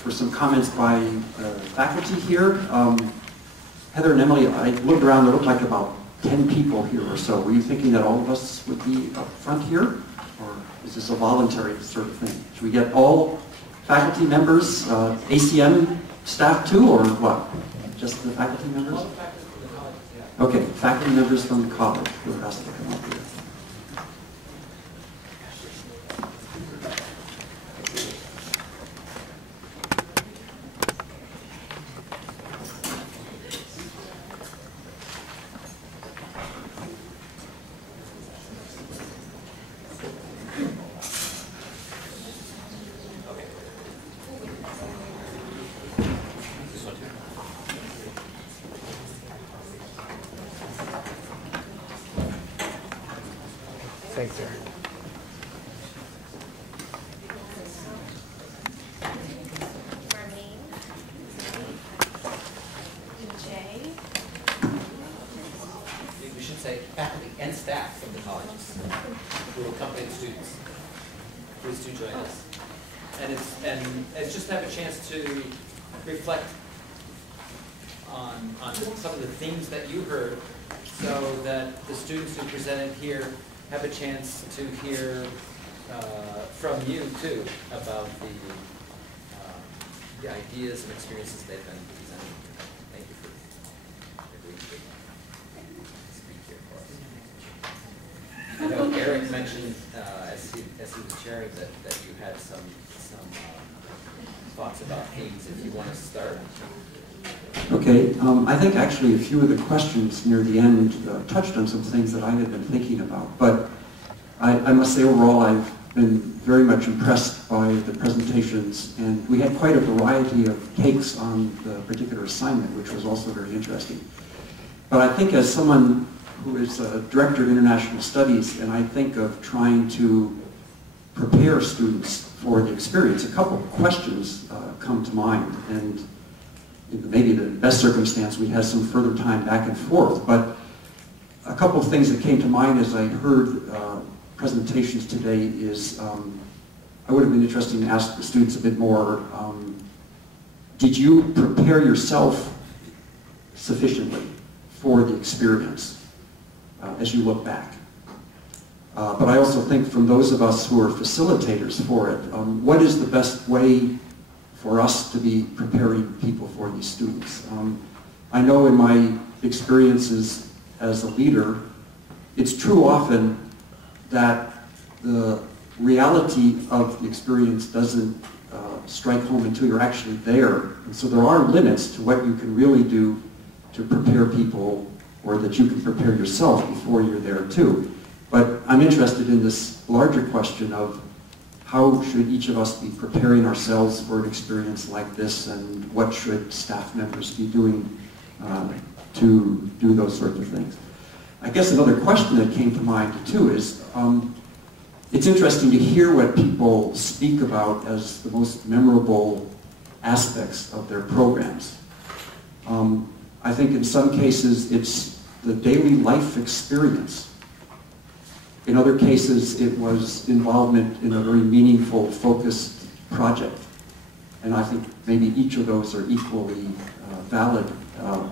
for some comments by faculty here. Heather and Emily, I looked around, it looked like about 10 people here or so. Were you thinking that all of us would be up front here? Or is this a voluntary sort of thing? Should we get all faculty members, ACM staff too, or what? Just the faculty members? All the faculty from the college, yeah. Okay, faculty members from the college who are asked to come up here. Thanks, sir. We should say faculty and staff from the colleges who will accompany the students. Please do join us. And it's just to have a chance to reflect on some of the themes that you heard, so that the students who presented here have a chance to hear from you too about the ideas and experiences they've been presenting. Thank you for agreeing to speak here for us. I know Eric mentioned as he was sharing that you had some thoughts about themes. If you want to start. Okay, I think actually a few of the questions near the end touched on some things that I had been thinking about, but I must say overall I've been very much impressed by the presentations, and we had quite a variety of takes on the particular assignment, which was also very interesting. But I think as someone who is a director of international studies, and I think of trying to prepare students for the experience, a couple of questions come to mind, and maybe the best circumstance we had some further time back and forth, but a couple of things that came to mind as I heard presentations today is I would have been interested to ask the students a bit more, did you prepare yourself sufficiently for the experience as you look back? But I also think from those of us who are facilitators for it, what is the best way for us to be preparing people for these students? I know in my experiences as a leader, it's true often that the reality of the experience doesn't strike home until you're actually there. And so there are limits to what you can really do to prepare people, or that you can prepare yourself before you're there too. But I'm interested in this larger question of how should each of us be preparing ourselves for an experience like this, and what should staff members be doing to do those sorts of things? I guess another question that came to mind too is, it's interesting to hear what people speak about as the most memorable aspects of their programs. I think in some cases it's the daily life experience. In other cases, it was involvement in a very meaningful, focused project. And I think maybe each of those are equally valid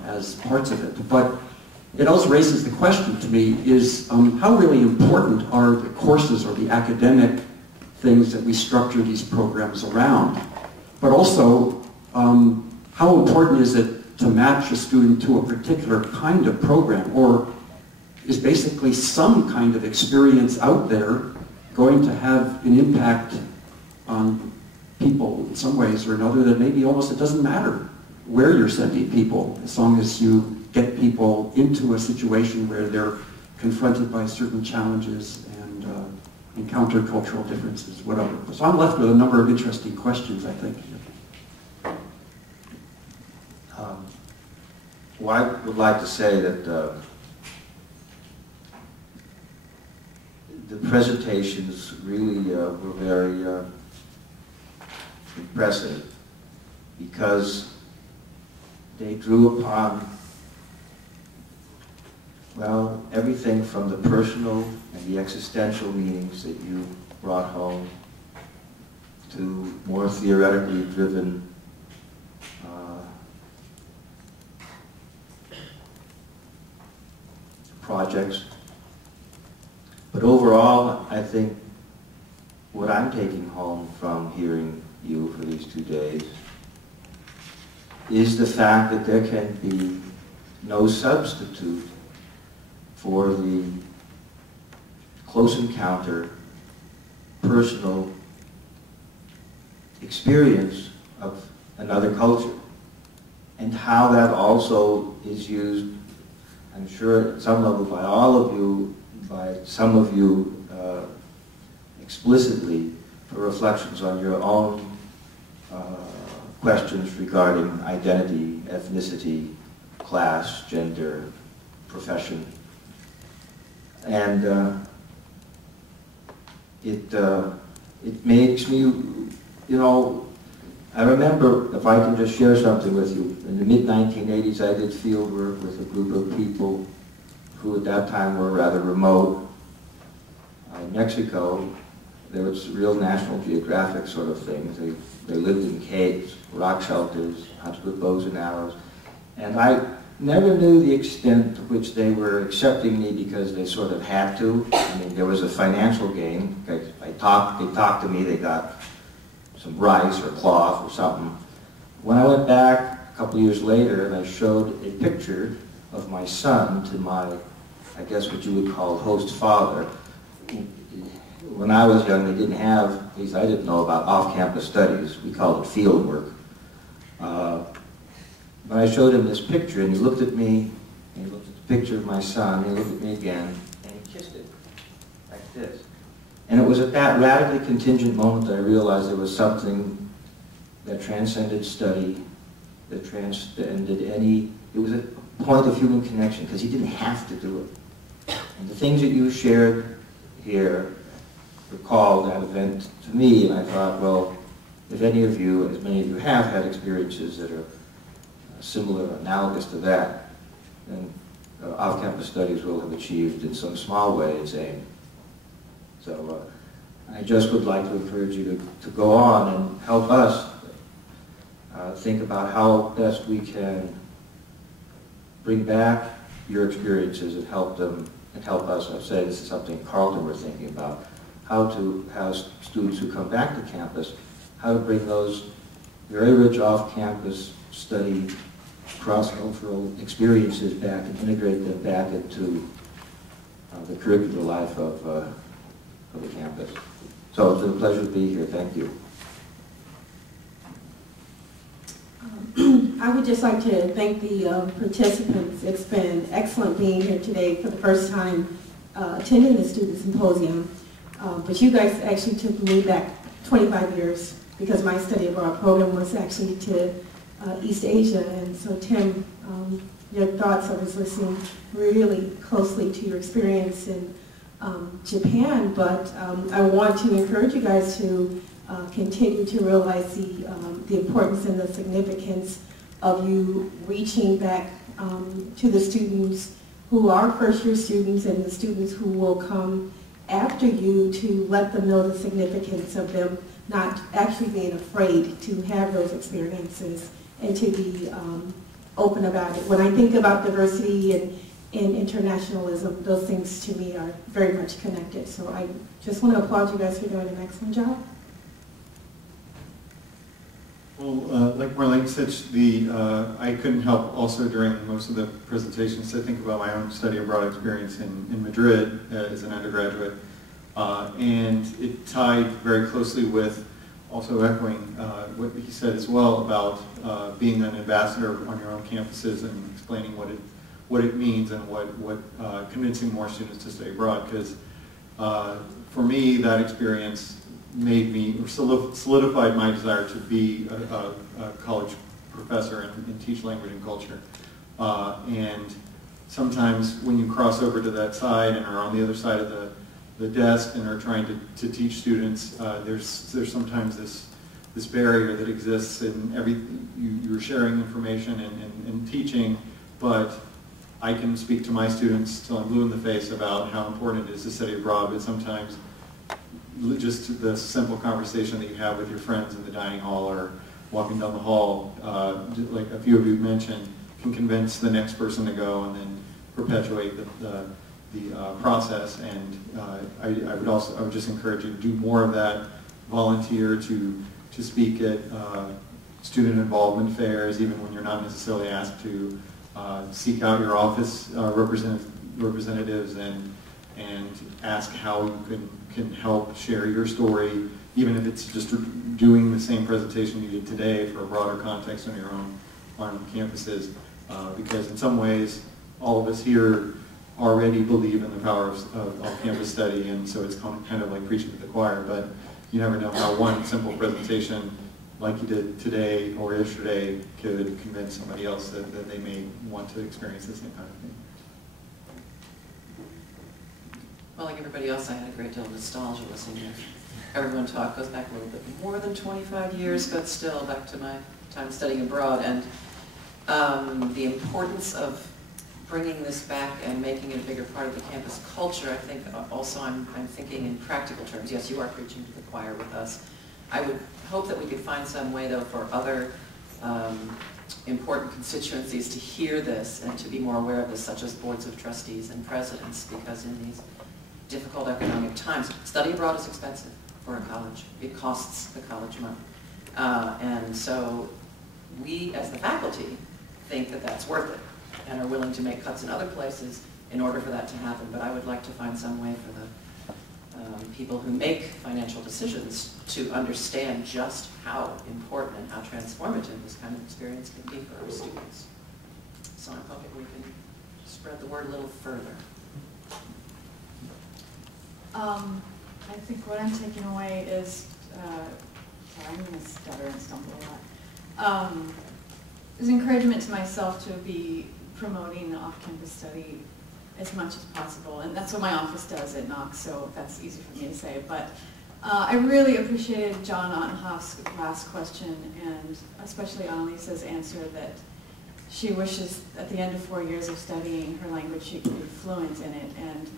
as parts of it. But it also raises the question to me is, how really important are the courses or the academic things that we structure these programs around? But also, how important is it to match a student to a particular kind of program? Or is basically some kind of experience out there going to have an impact on people in some ways or another, that maybe almost it doesn't matter where you're sending people, as long as you get people into a situation where they're confronted by certain challenges and encounter cultural differences, whatever. So I'm left with a number of interesting questions, I think. Well, I would like to say that the presentations really were very impressive, because they drew upon, well, everything from the personal and the existential meanings that you brought home to more theoretically driven projects. But overall, I think what I'm taking home from hearing you for these 2 days is the fact that there can be no substitute for the close encounter, personal experience of another culture, and how that also is used, I'm sure at some level by all of you, by some of you explicitly, for reflections on your own questions regarding identity, ethnicity, class, gender, profession. And it makes me, I remember, if I can just share something with you, in the mid-1980s I did field work with a group of people who at that time were rather remote. In Mexico, there was real National Geographic sort of things. They lived in caves, rock shelters, hunted with bows and arrows. And I never knew the extent to which they were accepting me because they sort of had to. I mean, there was a financial gain. They talked to me, they got some rice or cloth or something. When I went back a couple of years later and I showed a picture of my son to my, I guess what you would call host father. When I was young, they didn't have, at least I didn't know about off-campus studies. We called it field work. But I showed him this picture, and he looked at me, and he looked at the picture of my son, and he looked at me again, and he kissed it, like this. And it was at that radically contingent moment that I realized there was something that transcended study, that transcended any, it was a point of human connection, because he didn't have to do it. And the things that you shared here recalled that event to me, and I thought, well, if any of you, as many of you have had experiences that are similar, analogous to that, then off-campus studies will have achieved in some small way its aim. So I just would like to encourage you to go on and help us think about how best we can bring back your experiences and help them and help us. I've said this is something Carlton we're thinking about, how to have students who come back to campus, how to bring those very rich off-campus study, cross-cultural experiences back and integrate them back into the curricular life of the campus. So it's been a pleasure to be here. Thank you. I would just like to thank the participants. It's been excellent being here today for the first time attending the Student Symposium. But you guys actually took me back 25 years because my study abroad program was actually to East Asia. And so Tim, your thoughts, I was listening really closely to your experience in Japan, but I want to encourage you guys to continue to realize the importance and the significance of you reaching back to the students who are first-year students and the students who will come after you, to let them know the significance of them not actually being afraid to have those experiences and to be open about it. When I think about diversity and internationalism, those things to me are very much connected. So I just want to applaud you guys for doing an excellent job. Well, like Marlene said, I couldn't help also during most of the presentations to think about my own study abroad experience in Madrid as an undergraduate. And it tied very closely with also echoing what he said as well about being an ambassador on your own campuses and explaining what it means and what convincing more students to stay abroad. Because for me, that experience made me, or solidified my desire to be a college professor and teach language and culture. And sometimes when you cross over to that side and are on the other side of the desk and are trying to teach students, there's sometimes this barrier that exists in you're sharing information and teaching, but I can speak to my students till I'm blue in the face about how important it is to study abroad, but sometimes just the simple conversation that you have with your friends in the dining hall or walking down the hall, like a few of you mentioned, can convince the next person to go and then perpetuate the process. And I would just encourage you to do more of that. Volunteer to speak at student involvement fairs, even when you're not necessarily asked to. Seek out your office representatives and ask how you can help share your story, even if it's just doing the same presentation you did today for a broader context on your own campuses. Because in some ways, all of us here already believe in the power of off-campus study, and so it's kind of like preaching to the choir, but you never know how one simple presentation like you did today or yesterday could convince somebody else that they may want to experience the same kind of thing. Well, like everybody else, I had a great deal of nostalgia listening to everyone talk. Goes back a little bit more than 25 years, but still back to my time studying abroad. And the importance of bringing this back and making it a bigger part of the campus culture, I think also I'm thinking in practical terms. Yes, you are preaching to the choir with us. I would hope that we could find some way, though, for other important constituencies to hear this and to be more aware of this, such as boards of trustees and presidents, because in these difficult economic times, study abroad is expensive for a college. It costs the college money. And so we, as the faculty, think that that's worth it and are willing to make cuts in other places in order for that to happen. But I would like to find some way for the people who make financial decisions to understand just how important and how transformative this kind of experience can be for our students. So I'm hoping we can spread the word a little further. I think what I'm taking away is, sorry, I'm going to stutter and stumble a lot, is encouragement to myself to be promoting off-campus study as much as possible, and that's what my office does at Knox, so that's easy for me to say. But I really appreciated John Ottenhoff's last question, and especially Annalisa's answer that she wishes at the end of 4 years of studying her language she could be fluent in it. And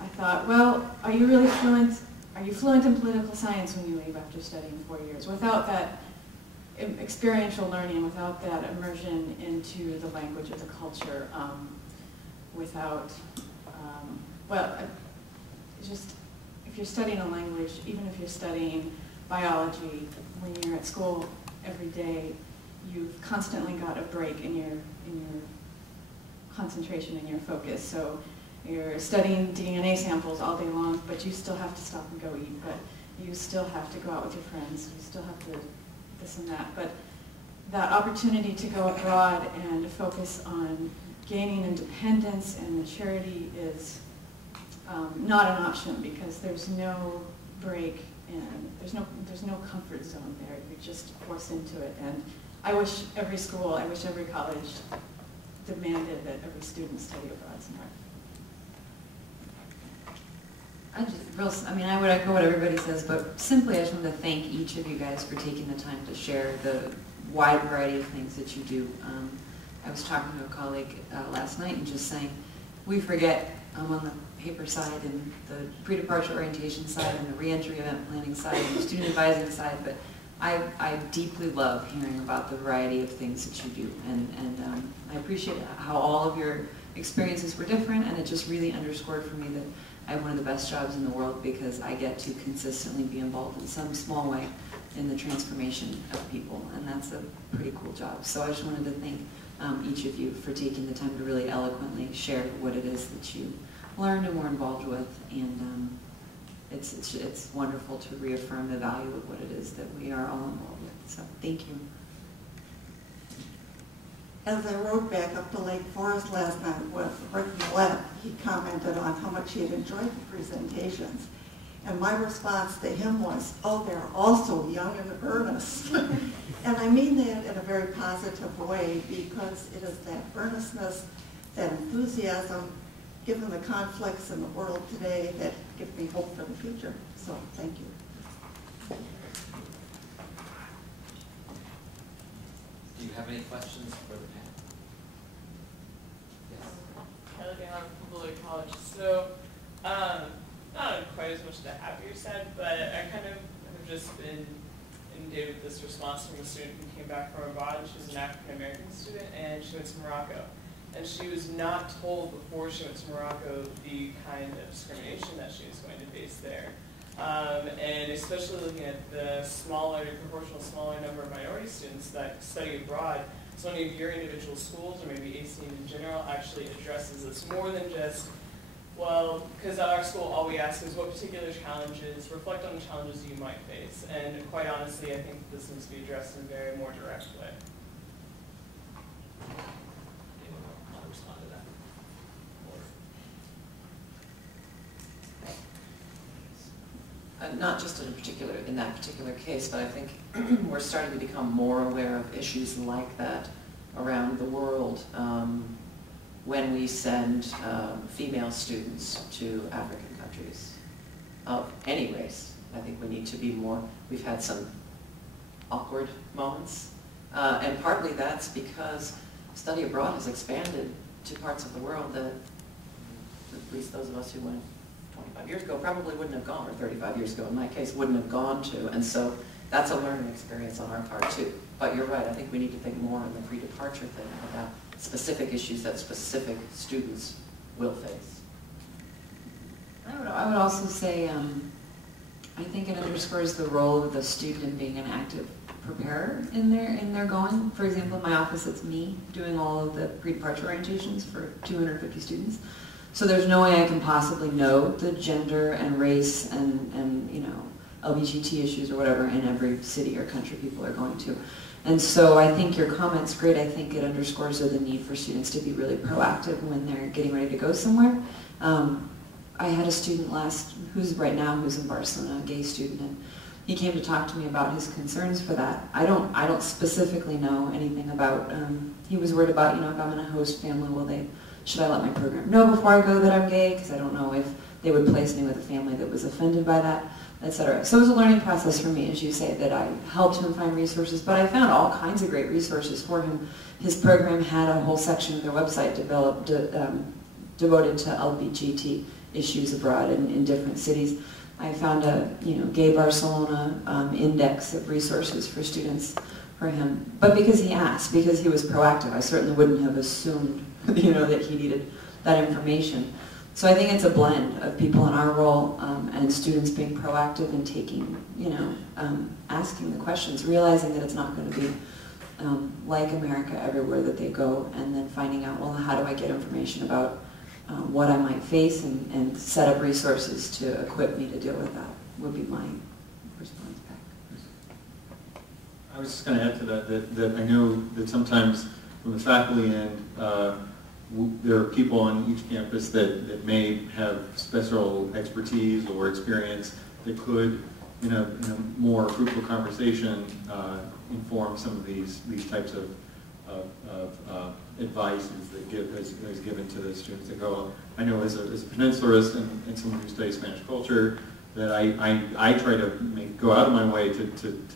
I thought, well, are you really fluent? Are you fluent in political science when you leave after studying 4 years? Without that experiential learning, without that immersion into the language of the culture, without, well, just if you're studying a language, even if you're studying biology, when you're at school every day, you've constantly got a break in your concentration and your focus. So you're studying DNA samples all day long, but you still have to stop and go eat, but you still have to go out with your friends, you still have to this and that. But that opportunity to go abroad and to focus on gaining independence and maturity is not an option, because there's no break and there's no comfort zone there. You're just forced into it. And I wish every school, I wish every college demanded that every student study abroad smart. I would echo what everybody says, but simply I just want to thank each of you guys for taking the time to share the wide variety of things that you do. I was talking to a colleague last night and just saying, we forget on the paper side and the pre-departure orientation side and the re-entry event planning side and the student advising side, but I deeply love hearing about the variety of things that you do, and I appreciate how all of your experiences were different, and it just really underscored for me that I have one of the best jobs in the world, because I get to consistently be involved in some small way in the transformation of people, and that's a pretty cool job. So I just wanted to thank each of you for taking the time to really eloquently share what it is that you learned and were involved with, and it's wonderful to reaffirm the value of what it is that we are all involved with. So thank you. As I rode back up to Lake Forest last night with Rick Millett, he commented on how much he had enjoyed the presentations. And my response to him was, oh, they're also young and earnest. And I mean that in a very positive way, because it is that earnestness, that enthusiasm, given the conflicts in the world today, that give me hope for the future. So thank you. Do you have any questions for the panel? Yes. Kelly Gale from Fuller College. So, not quite as much to have you said, but I kind of have just been inundated with this response from a student who came back from abroad. She was an African-American student, and she went to Morocco. And she was not told before she went to Morocco the kind of discrimination that she was going to face there. And especially looking at the proportional smaller number of minority students that study abroad, so many of your individual schools, or maybe ACM in general, actually addresses this more than just, well, because at our school all we ask is what particular challenges, reflect on the challenges you might face. And quite honestly, I think this needs to be addressed in a very more direct way. Anyone want to respond to that? Not just in that particular case, but I think we're starting to become more aware of issues like that around the world when we send female students to African countries of any race. I think we need to be more, we've had some awkward moments, and partly that's because study abroad has expanded to parts of the world that at least those of us who went 25 years ago probably wouldn't have gone, or 35 years ago in my case, wouldn't have gone to. And so that's a learning experience on our part too. But you're right, I think we need to think more on the pre-departure thing about specific issues that specific students will face. I would also say, I think it underscores the role of the student in being an active preparer in their going. For example, in my office, it's me doing all of the pre-departure orientations for 250 students. So there's no way I can possibly know the gender and race and you know, LGBT issues or whatever in every city or country people are going to. And so I think your comment's great. I think it underscores the need for students to be really proactive when they're getting ready to go somewhere. I had a student who's in Barcelona, a gay student, and he came to talk to me about his concerns for that. I don't specifically know anything about, he was worried about, you know, if I'm in a host family, should I let my program know before I go that I'm gay? Because I don't know if they would place me with a family that was offended by that, etc. So it was a learning process for me, as you say, that I helped him find resources, but I found all kinds of great resources for him. His program had a whole section of their website devoted to LGBT issues abroad in different cities. I found a Gay Barcelona index of resources for students for him, but because he asked, because he was proactive, I certainly wouldn't have assumed that he needed that information. So I think it's a blend of people in our role and students being proactive and taking, asking the questions, realizing that it's not going to be like America everywhere that they go, and then finding out, well, how do I get information about what I might face and set up resources to equip me to deal with that would be my response back. I was just going to add to that I know that sometimes from the faculty end, there are people on each campus that may have special expertise or experience that could, in a more fruitful conversation, inform some of these types of advice that is given to the students that go. I know as a peninsularist and someone who studies Spanish culture, that I try to go out of my way to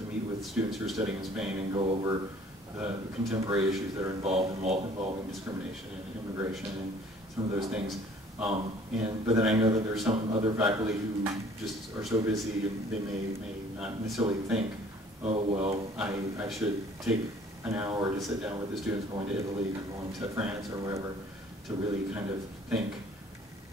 meet with students who are studying in Spain and go over the contemporary issues that are involving discrimination and immigration and some of those things. But then I know that there's some other faculty who just are so busy and they may not necessarily think, oh, well, I should take an hour to sit down with the students going to Italy or going to France or wherever to really kind of think,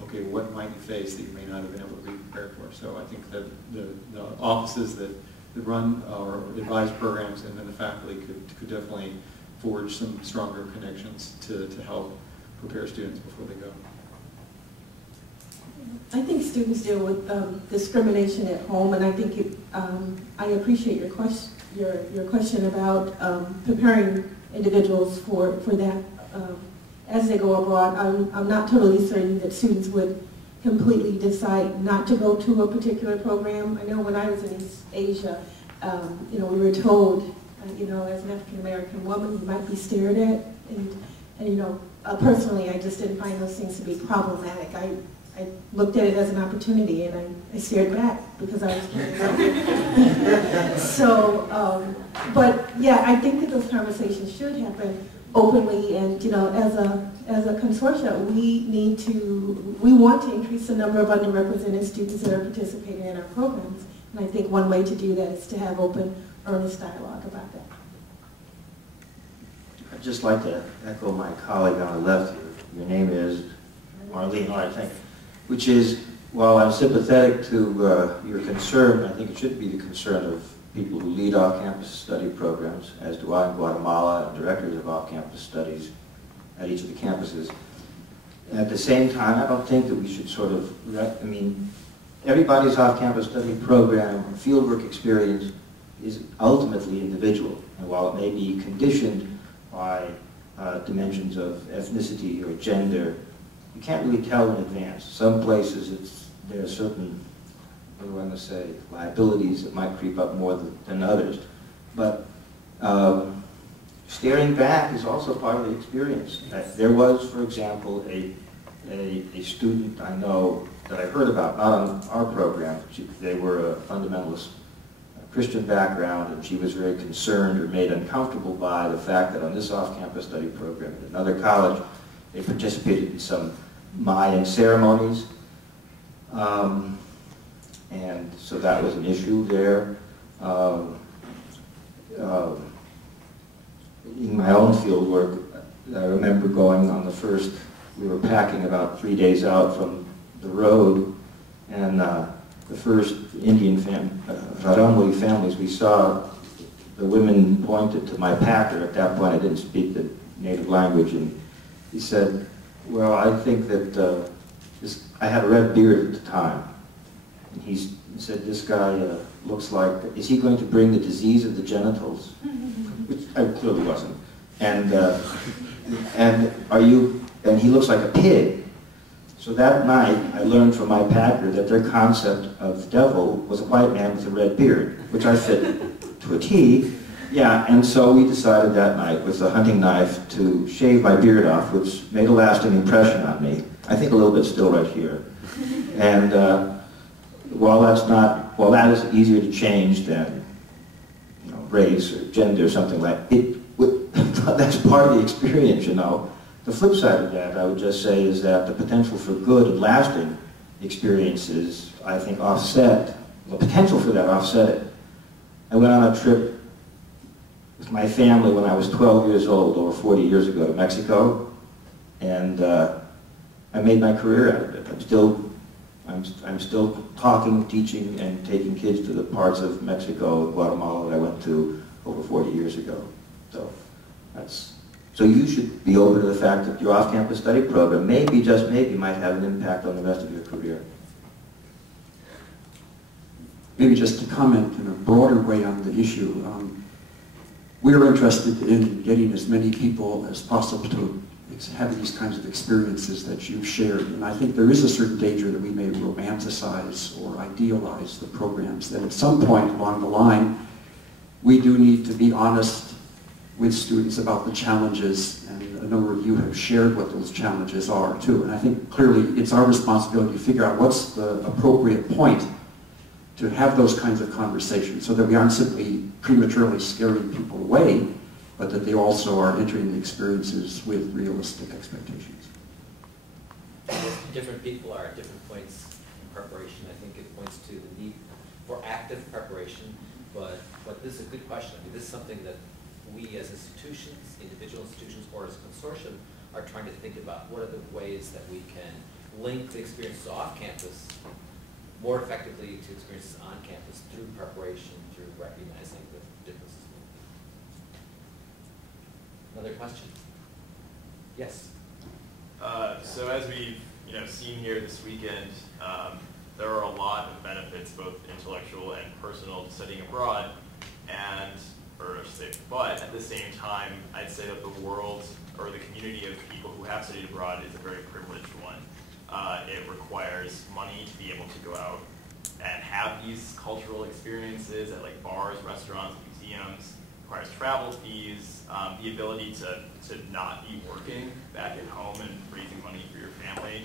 okay, what might you face that you may not have been able to be prepared for? So I think that the offices that run or advise programs and then the faculty could definitely forge some stronger connections to help prepare students before they go. I think students deal with discrimination at home, and I think I appreciate your question about preparing individuals for that as they go abroad. I'm not totally certain that students would completely decide not to go to a particular program. I know when I was in East Asia, we were told, as an African American woman, you might be stared at, and personally, I just didn't find those things to be problematic. I looked at it as an opportunity, and I stared back because I was getting so, but yeah, I think that those conversations should happen openly, and as a consortia, we want to increase the number of underrepresented students that are participating in our programs, and I think one way to do that is to have open earnest dialogue about that. I'd just like to echo my colleague on the left here. Your name is Marlene, I think, which is, while I'm sympathetic to your concern, I think it should be the concern of people who lead off-campus study programs, as do I in Guatemala, and directors of off-campus studies at each of the campuses. At the same time, I don't think that we should sort of, I mean, everybody's off-campus study program, fieldwork experience is ultimately individual. And while it may be conditioned by dimensions of ethnicity or gender, you can't really tell in advance. Some places there are certain, what do I want to say, liabilities that might creep up more than others. But staring back is also part of the experience. There was, for example, a student I know that I heard about, not on our program. They were a fundamentalist Christian background, and she was very concerned or made uncomfortable by the fact that on this off-campus study program at another college, they participated in some Mayan ceremonies. And so that was an issue there. In my own field work, I remember going on the first, we were packing about 3 days out from the road, and the first Indian Raramuri families, we saw the women pointed to my packer. At that point, I didn't speak the native language, and he said, well, I think that I had a red beard at the time. And he said, this guy looks like, is he going to bring the disease of the genitals? Which I clearly wasn't. And and he looks like a pig. So that night, I learned from my packer that their concept of the devil was a white man with a red beard, which I fit to a T. Yeah, and so we decided that night with a hunting knife to shave my beard off, which made a lasting impression on me. I think a little bit still right here. And while that is easier to change than race or gender or something like it, that's part of the experience, you know. The flip side of that, I would just say, is that the potential for good and lasting experiences, I think, offset, the potential for that offset it. I went on a trip with my family when I was 12 years old, over 40 years ago, to Mexico, and I made my career out of it. I'm still talking, teaching, and taking kids to the parts of Mexico and Guatemala that I went to over 40 years ago. So you should be open to the fact that your off-campus study program maybe, just maybe, might have an impact on the rest of your career. Maybe just to comment in a broader way on the issue, we're interested in getting as many people as possible to have these kinds of experiences that you've shared. And I think there is a certain danger that we may romanticize or idealize the programs, that at some point along the line, we do need to be honest with students about the challenges, and a number of you have shared what those challenges are too. And I think clearly it's our responsibility to figure out what's the appropriate point to have those kinds of conversations so that we aren't simply prematurely scaring people away, but that they also are entering the experiences with realistic expectations. Different people are at different points in preparation. I think it points to the need for active preparation, but this is a good question. I mean, this is something that we as institutions, individual institutions, or as a consortium are trying to think about. What are the ways that we can link the experiences off campus more effectively to experiences on campus through preparation, through recognizing the differences. Another question? Yes. So as we've seen here this weekend, there are a lot of benefits, both intellectual and personal, to studying abroad, but at the same time, I'd say that the world or the community of people who have studied abroad is a very privileged one. It requires money to be able to go out and have these cultural experiences at like bars, restaurants, museums. It requires travel fees, the ability to not be working back at home and raising money for your family.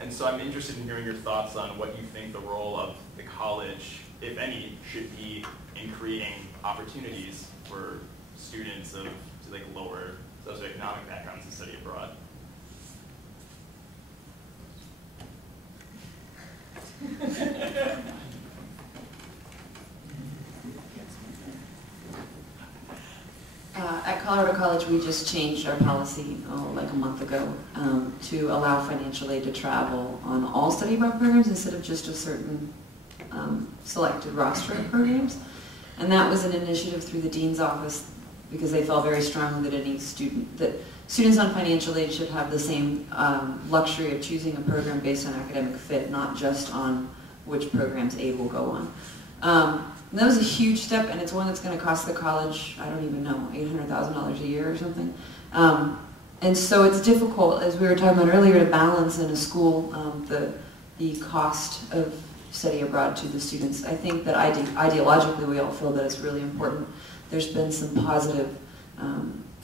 And so I'm interested in hearing your thoughts on what you think the role of the college, if any, should be in creating opportunities for students of like lower socioeconomic backgrounds to study abroad. Colorado College, we just changed our policy, like a month ago, to allow financial aid to travel on all study abroad programs instead of just a certain selected roster of programs. And that was an initiative through the Dean's Office because they felt very strongly that students on financial aid should have the same luxury of choosing a program based on academic fit, not just on which programs aid will go on. And that was a huge step, and it's one that's going to cost the college, I don't even know, $800,000 a year or something. And so it's difficult, as we were talking about earlier, to balance in a school the cost of study abroad to the students. I think that ideologically we all feel that it's really important. There's been some positive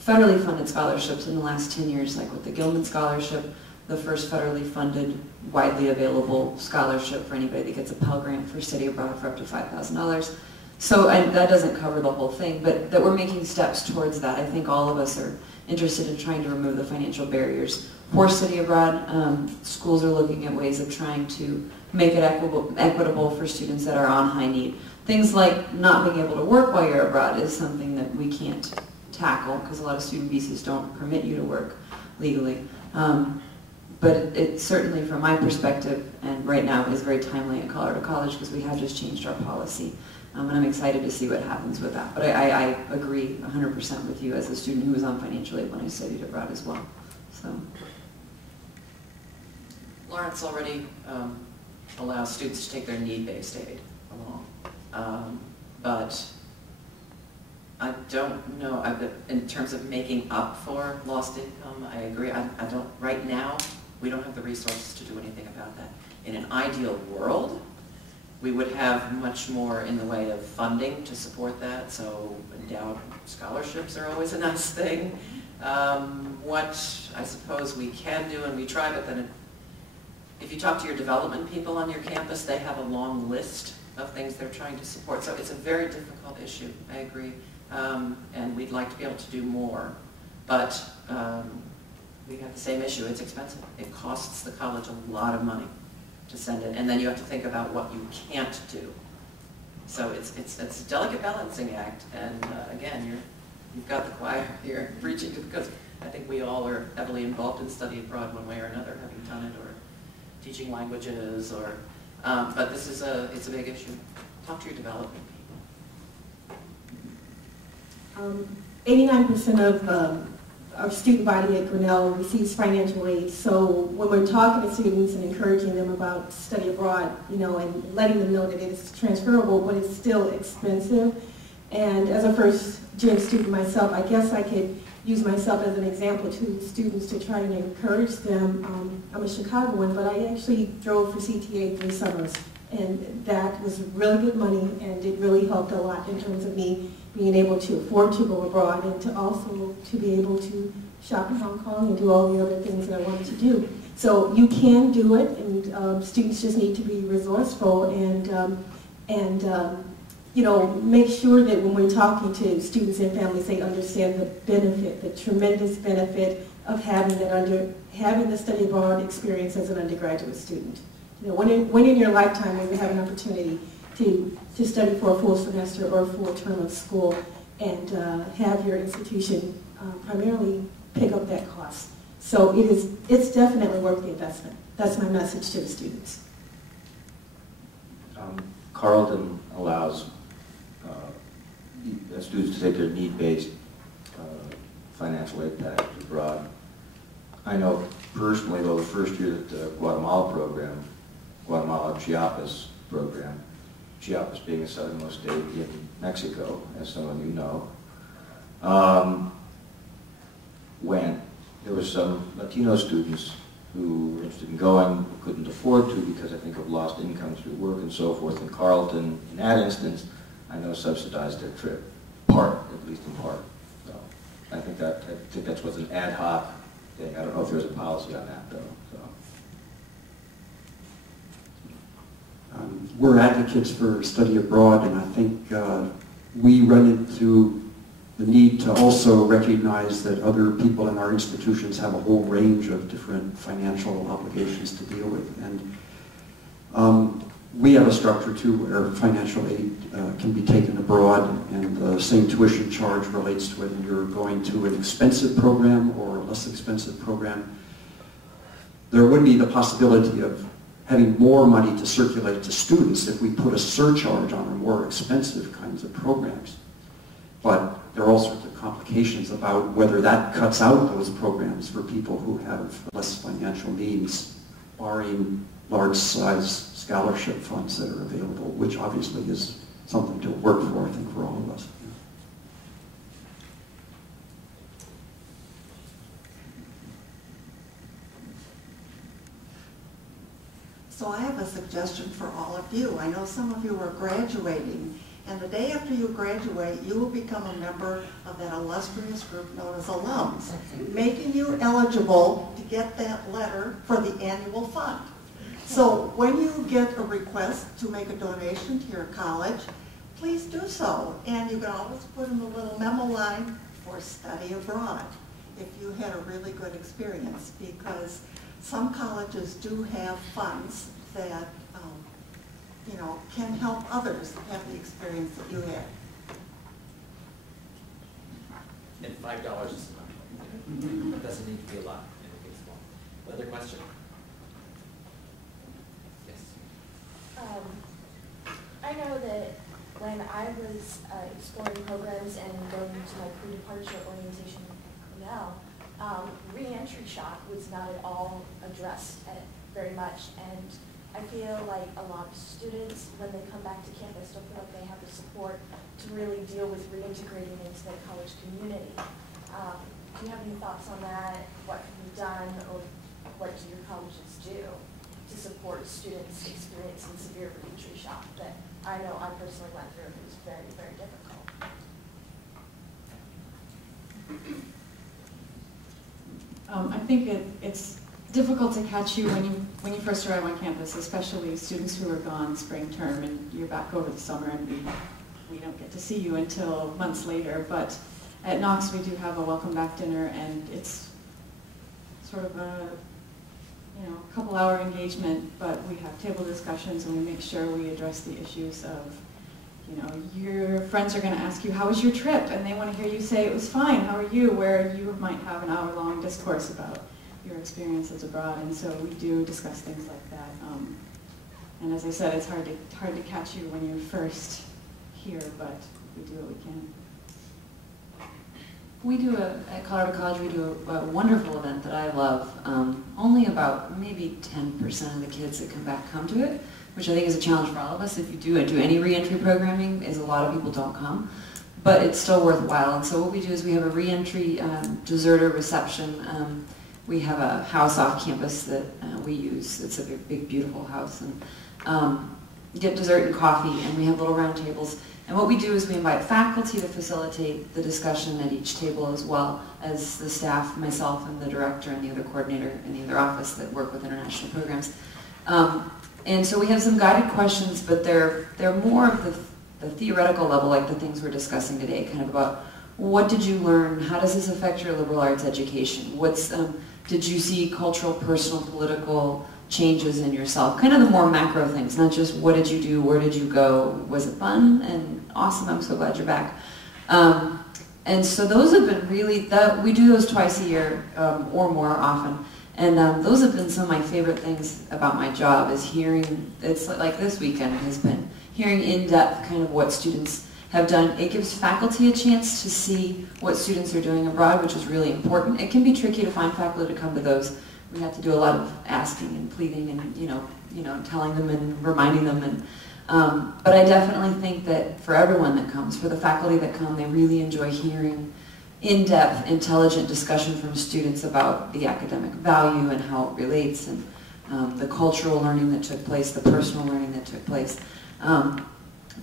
federally funded scholarships in the last 10 years, like with the Gilman Scholarship, the first federally funded, widely available scholarship for anybody that gets a Pell Grant for study abroad for up to $5,000. So that doesn't cover the whole thing, but that we're making steps towards that. I think all of us are interested in trying to remove the financial barriers for study abroad. Schools are looking at ways of trying to make it equitable for students that are on high need. Things like not being able to work while you're abroad is something that we can't tackle because a lot of student visas don't permit you to work legally. But it certainly, from my perspective, and right now, is very timely at Colorado College because we have just changed our policy. And I'm excited to see what happens with that. But I agree 100% with you as a student who was on financial aid when I studied abroad as well. So, Lawrence already allows students to take their need-based aid along. But I don't know, in terms of making up for lost income, I agree. I don't, right now, we don't have the resources to do anything about that. In an ideal world, we would have much more in the way of funding to support that, so endowed scholarships are always a nice thing. What I suppose we can do, and we try, but then if you talk to your development people on your campus, they have a long list of things they're trying to support. So it's a very difficult issue, I agree. And we'd like to be able to do more. But we have the same issue, it's expensive. It costs the college a lot of money to send it, and then you have to think about what you can't do. So it's a delicate balancing act, and again, you've got the choir here preaching to, because I think we all are heavily involved in study abroad one way or another, having done it, or teaching languages, or, but this is it's a big issue. Talk to your development people. 89% of our student body at Grinnell receives financial aid. So when we're talking to students and encouraging them about study abroad, and letting them know that it is transferable, but it's still expensive. And as a first-gen student myself, I guess I could use myself as an example to students to try and encourage them. I'm a Chicagoan, but I actually drove for CTA 3 summers. And that was really good money, and it really helped a lot in terms of me being able to afford to go abroad and to also to be able to shop in Hong Kong and do all the other things that I wanted to do. So you can do it, and students just need to be resourceful and make sure that when we're talking to students and families, they understand the benefit, the tremendous benefit of having the study abroad experience as an undergraduate student. When in your lifetime when you have an opportunity to study for a full semester or a full term of school and have your institution primarily pick up that cost. So it's definitely worth the investment. That's my message to the students. Carleton allows students to take their need-based financial aid package abroad. I know personally, though, the first year that the Guatemala Chiapas program, Chiapas being the southernmost state in Mexico, as some of you know, when there were some Latino students who were interested in going, couldn't afford to because I think of lost income through work and so forth, and Carleton, in that instance, I know subsidized their trip, at least in part. So I think that's what's an ad hoc thing. I don't know if there's a policy on that, though. So. We're advocates for study abroad, and I think we run into the need to also recognize that other people in our institutions have a whole range of different financial obligations to deal with. And we have a structure too where financial aid can be taken abroad, and the same tuition charge relates to whether you're going to an expensive program or a less expensive program. There would be the possibility of having more money to circulate to students if we put a surcharge on our more expensive kinds of programs. But there are all sorts of complications about whether that cuts out those programs for people who have less financial means, barring large-size scholarship funds that are available, which obviously is something to work for, I think, for all of us. So I have a suggestion for all of you. I know some of you are graduating, and the day after you graduate, you will become a member of that illustrious group known as alums, making you eligible to get that letter for the annual fund. So when you get a request to make a donation to your college, please do so. And you can always put in the little memo line for study abroad if you had a really good experience, because some colleges do have funds that you know, can help others have the experience that you had. And $5 is enough. It doesn't need to be a lot, anything small. Another question? I know that when I was exploring programs and going to my pre-departure orientation at Cornell, re-entry shock was not at all addressed very much, and I feel like a lot of students, when they come back to campus, don't feel like they have the support to really deal with reintegrating into the college community. Do you have any thoughts on that? What can be done, or what do your colleges do to support students experiencing severe re-entry shock that I know I personally went through? It was very, very difficult. I think it's difficult to catch you when you first arrive on campus, especially students who are gone spring term and you're back over the summer, and we don't get to see you until months later. But at Knox we do have a welcome back dinner, and it's sort of a couple-hour engagement, but we have table discussions and we make sure we address the issues of, your friends are going to ask you, how was your trip? And they want to hear you say, it was fine, how are you? Where you might have an hour-long discourse about your experiences abroad, and so we do discuss things like that. And as I said, it's hard to catch you when you're first here, but we do what we can. We do at Colorado College, we do a wonderful event that I love. Only about maybe 10% of the kids that come back come to it, which I think is a challenge for all of us. If you do any re-entry programming, is a lot of people don't come, but it's still worthwhile. And so what we do is we have a re-entry deserter reception. We have a house off campus that we use. It's a big, beautiful house, and get dessert and coffee, and we have little round tables. And what we do is we invite faculty to facilitate the discussion at each table, as well as the staff, myself and the director and the other coordinator in the other office that work with international programs. And so we have some guided questions, but they're more of the theoretical level, like the things we're discussing today, kind of about what did you learn, how does this affect your liberal arts education, did you see cultural, personal, political changes in yourself, kind of the more macro things, not just what did you do, where did you go, was it fun and awesome, I'm so glad you're back. And so those have been really, we do those twice a year or more often, and those have been some of my favorite things about my job, is hearing, it's like this weekend has been, hearing in depth kind of what students have done. It gives faculty a chance to see what students are doing abroad, which is really important. It can be tricky to find faculty to come to those. We have to do a lot of asking and pleading and telling them and reminding them. And but I definitely think that for everyone that comes, for the faculty that come, they really enjoy hearing in-depth, intelligent discussion from students about the academic value and how it relates, and the cultural learning that took place, the personal learning that took place.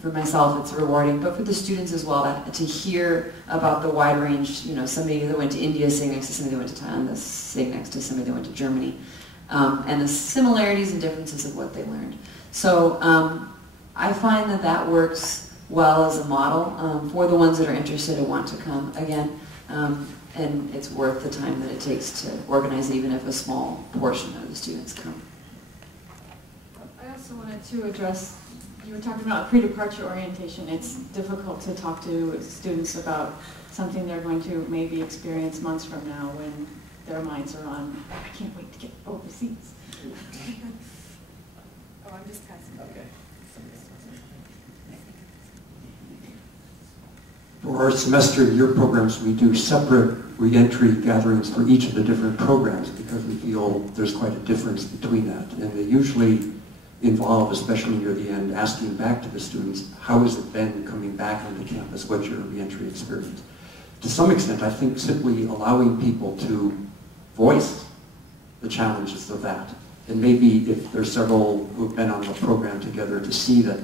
For myself, it's rewarding, but for the students as well, to hear about the wide range, somebody that went to India sitting next to somebody that went to Thailand, sitting next to somebody that went to Germany, and the similarities and differences of what they learned. So I find that works well as a model for the ones that are interested and want to come again, and it's worth the time that it takes to organize, even if a small portion of the students come. I also also wanted to address, you were talking about pre-departure orientation. It's difficult to talk to students about something they're going to maybe experience months from now when their minds are on, I can't wait to get overseas. Oh, I'm just passing. Okay. For our semester year programs, we do separate reentry gatherings for each of the different programs because we feel there's quite a difference between that. And they usually involve, especially near the end, asking back to the students, how has it been coming back onto campus? What's your reentry experience? To some extent, I think simply allowing people to voice the challenges of that. And maybe if there's several who've been on the program together, to see that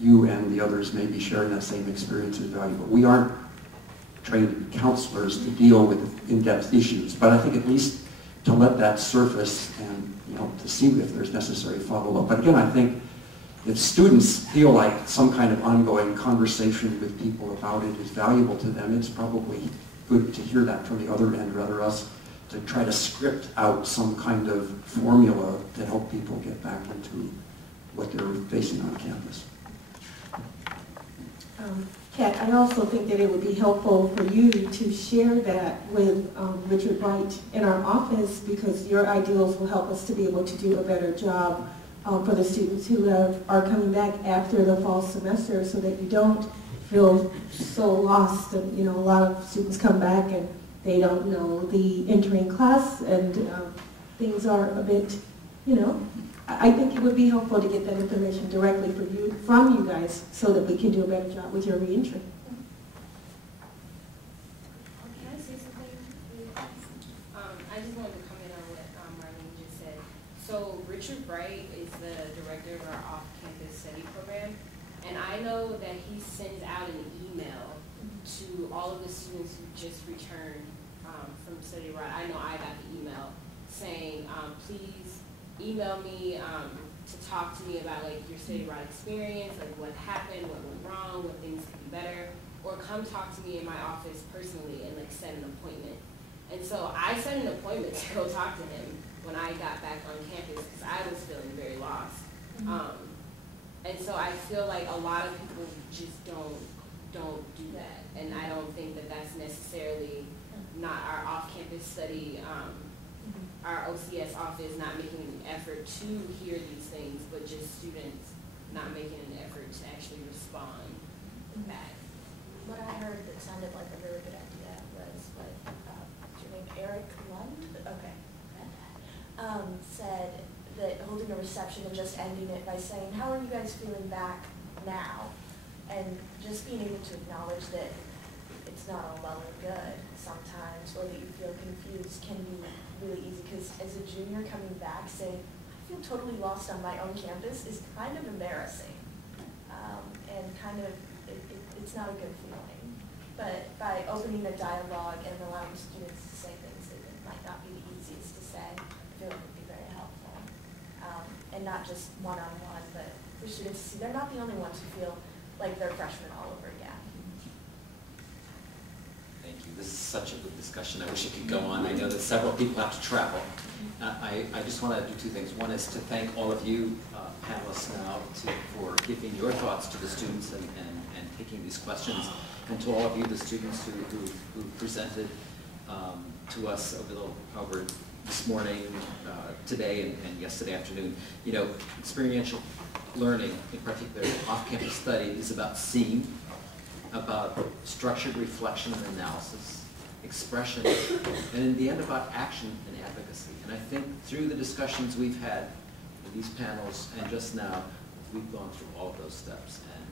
you and the others may be sharing that same experience is valuable. We aren't trained counselors to deal with in-depth issues, but I think at least to let that surface and to see if there's necessary follow-up. But again, I think if students feel like some kind of ongoing conversation with people about it is valuable to them, it's probably good to hear that from the other end rather us to try to script out some kind of formula to help people get back into what they're facing on campus. Kat, I also think that it would be helpful for you to share that with Richard Wright in our office, because your ideals will help us to be able to do a better job for the students who are coming back after the fall semester, so that you don't feel so lost. And, a lot of students come back and they don't know the entering class, and things are a bit, I think it would be helpful to get that information directly from you guys, so that we can do a better job with your reentry. Can I say something? I just wanted to comment on what Marlene just said. So Richard Bright is the director of our off-campus study program, and I know that he sends out an email to all of the students who just returned from study abroad. I know I got the email saying, please email me to talk to me about your study abroad experience, what happened, what went wrong, what things could be better, or come talk to me in my office personally and set an appointment. And so I set an appointment to go talk to him when I got back on campus because I was feeling very lost. And so I feel like a lot of people just don't do that, and I don't think that that's necessarily not our off-campus study. Our OCS office not making an effort to hear these things, but just students not making an effort to actually respond back. What I heard that sounded like a really good idea was what, your name, Eric Lund? Okay. Said that holding a reception and just ending it by saying, how are you guys feeling back now? And just being able to acknowledge that it's not all well and good sometimes, or that you feel confused can be really easy, because as a junior coming back saying, I feel totally lost on my own campus is kind of embarrassing. And it's not a good feeling. But by opening a dialogue and allowing students to say things that might not be the easiest to say, I feel it would be very helpful. And not just one-on-one, but for students to see they're not the only ones who feel like they're freshmen all over again. Thank you. This is such a good discussion. I wish it could go on. I know that several people have to travel. I just want to do two things. One is to thank all of you panelists now for giving your thoughts to the students and taking these questions, and to all of you, the students who presented to us over this morning, today, and yesterday afternoon. Experiential learning, in particular off-campus study, is about seeing, about structured reflection and analysis, expression, and in the end about action and advocacy. And I think through the discussions we've had in these panels and just now, we've gone through all of those steps. And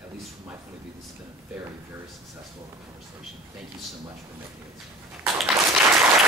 at least from my point of view, this has been a very, very successful conversation. Thank you so much for making it.